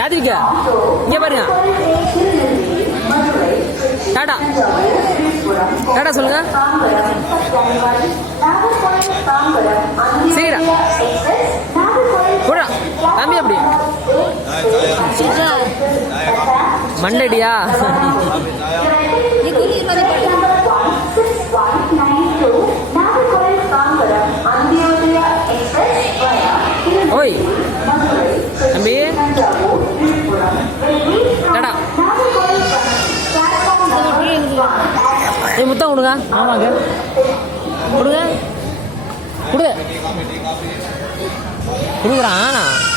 யாத்விகா இங்கே பாருங்க. டாடா டாடா சொல்லுங்க. சரிடா போடா தம்பி. அப்படி மண்டடியா ஓய் தம்பி டாடா. முத்தம் கொடுங்க. ஆமாங்க கொடுங்க கொடுக்குறான்.